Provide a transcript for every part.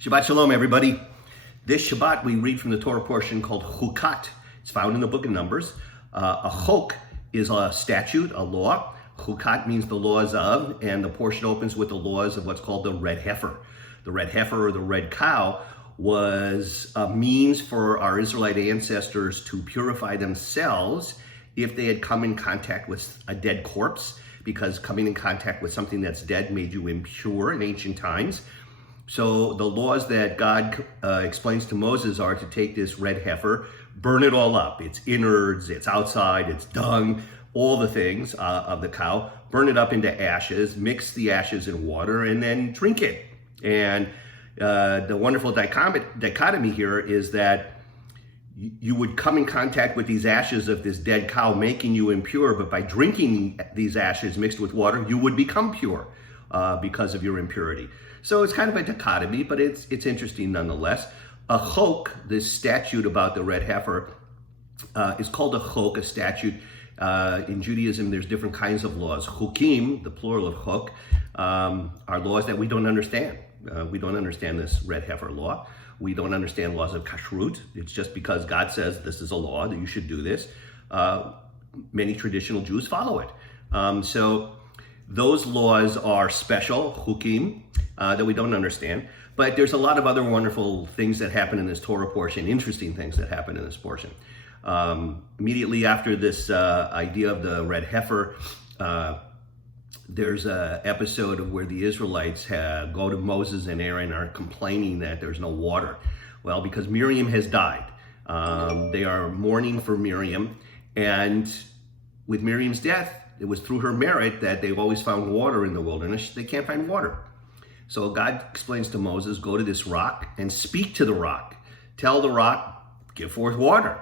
Shabbat Shalom, everybody. This Shabbat we read from the Torah portion called Chukat. It's found in the book of Numbers. A chok is a statute, a law. Chukat means the laws of, and the portion opens with the laws of what's called the red heifer. The red heifer, or the red cow, was a means for our Israelite ancestors to purify themselves if they had come in contact with a dead corpse, because coming in contact with something that's dead made you impure in ancient times. So the laws that God explains to Moses are to take this red heifer, burn it all up. Its innards, its outside, its dung, all the things of the cow, burn it up into ashes, mix the ashes in water, and then drink it. And the wonderful dichotomy here is that you would come in contact with these ashes of this dead cow, making you impure, but by drinking these ashes mixed with water, you would become pure because of your impurity. So it's kind of a dichotomy, but it's interesting nonetheless. A chok, this statute about the red heifer, is called a chok, a statute. In Judaism, there's different kinds of laws. Chukim, the plural of chok, are laws that we don't understand. We don't understand this red heifer law. We don't understand laws of kashrut. It's just because God says this is a law, that you should do this. Many traditional Jews follow it. So those laws are special, chukim, that we don't understand. But there's a lot of other wonderful things that happen in this Torah portion, interesting things that happen in this portion. Immediately after this idea of the red heifer, there's an episode of where the Israelites go to Moses and Aaron, are complaining that there's no water. Well, because Miriam has died. They are mourning for Miriam, and with Miriam's death, it was through her merit that they've always found water in the wilderness. They can't find water. So God explains to Moses, go to this rock and speak to the rock. Tell the rock, give forth water.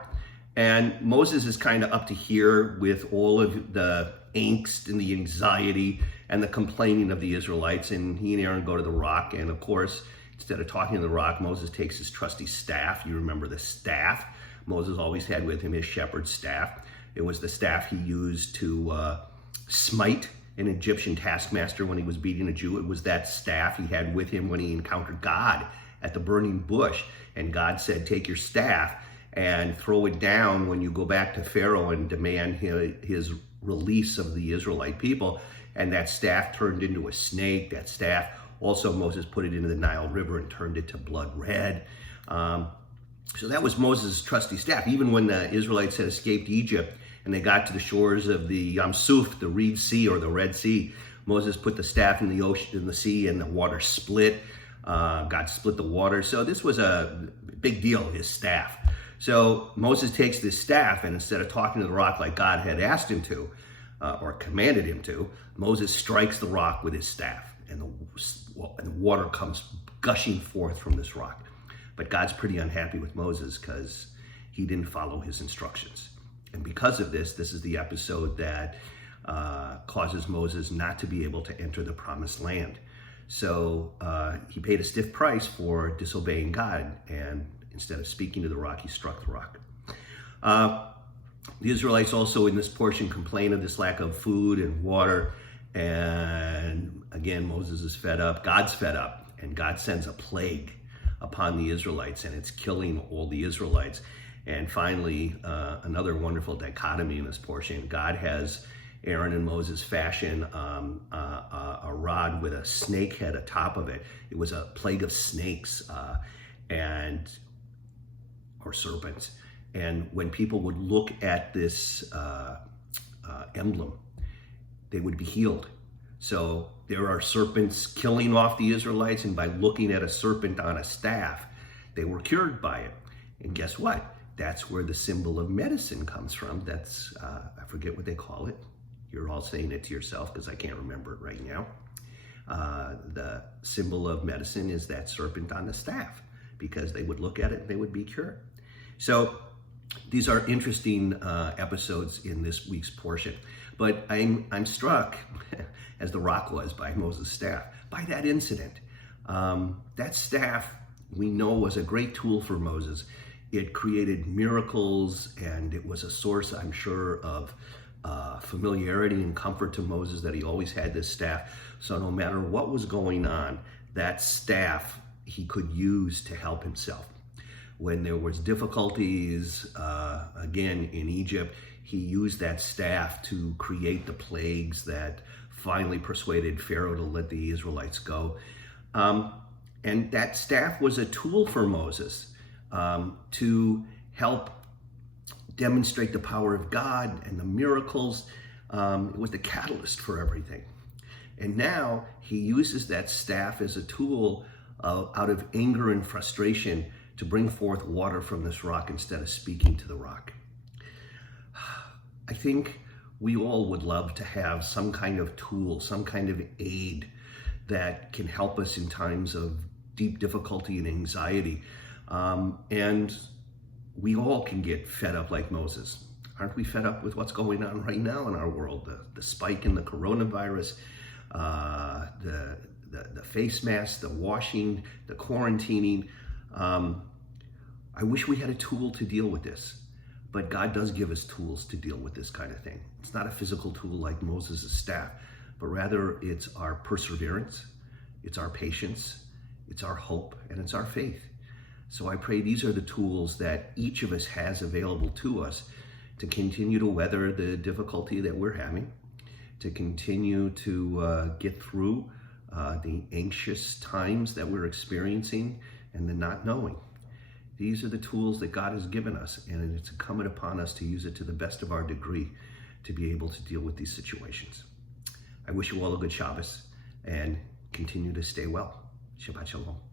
And Moses is kind of up to here with all of the angst and the anxiety and the complaining of the Israelites. And he and Aaron go to the rock. And of course, instead of talking to the rock, Moses takes his trusty staff. You remember the staff Moses always had with him, his shepherd's staff. It was the staff he used to smite an Egyptian taskmaster when he was beating a Jew. It was that staff he had with him when he encountered God at the burning bush. And God said, take your staff and throw it down when you go back to Pharaoh and demand his release of the Israelite people. And that staff turned into a snake. That staff, also Moses put it into the Nile River and turned it to blood red. So that was Moses' trusty staff. Even when the Israelites had escaped Egypt and they got to the shores of the Yam Suf, the Reed Sea or the Red Sea, Moses put the staff in the ocean, in the sea, and the water split. God split the water. So this was a big deal, his staff. So Moses takes this staff, and instead of talking to the rock like God had asked him to, or commanded him to, Moses strikes the rock with his staff, and the water comes gushing forth from this rock. But God's pretty unhappy with Moses because he didn't follow his instructions. And because of this is the episode that causes Moses not to be able to enter the promised land. So he paid a stiff price for disobeying God, and instead of speaking to the rock, he struck the rock. The Israelites also in this portion complain of this lack of food and water. And again, Moses is fed up. God's fed up. And God sends a plague upon the Israelites, and it's killing all the Israelites. And finally, another wonderful dichotomy in this portion. God has Aaron and Moses fashion a rod with a snake head atop of it. It was a plague of snakes or serpents. And when people would look at this emblem, they would be healed. So there are serpents killing off the Israelites, and by looking at a serpent on a staff, they were cured by it. And guess what? That's where the symbol of medicine comes from. That's, I forget what they call it. You're all saying it to yourself because I can't remember it right now. The symbol of medicine is that serpent on the staff, because they would look at it and they would be cured. So these are interesting episodes in this week's portion. But I'm struck, as the rock was by Moses' staff, by that incident. That staff, we know, was a great tool for Moses. It created miracles, and it was a source, I'm sure, of familiarity and comfort to Moses, that he always had this staff. So no matter what was going on, that staff he could use to help himself. When there was difficulties, again, in Egypt, he used that staff to create the plagues that finally persuaded Pharaoh to let the Israelites go. And that staff was a tool for Moses to help demonstrate the power of God and the miracles. It was the catalyst for everything. And now he uses that staff as a tool out of anger and frustration to bring forth water from this rock instead of speaking to the rock. I think we all would love to have some kind of tool, some kind of aid that can help us in times of deep difficulty and anxiety. And we all can get fed up like Moses. Aren't we fed up with what's going on right now in our world? The spike in the coronavirus, the face masks, the washing, the quarantining. I wish we had a tool to deal with this, but God does give us tools to deal with this kind of thing. It's not a physical tool like Moses' staff, but rather it's our perseverance, it's our patience, it's our hope, and it's our faith. So I pray these are the tools that each of us has available to us to continue to weather the difficulty that we're having, to continue to get through the anxious times that we're experiencing and the not knowing. These are the tools that God has given us, and it's incumbent upon us to use it to the best of our degree to be able to deal with these situations. I wish you all a good Shabbos and continue to stay well. Shabbat Shalom.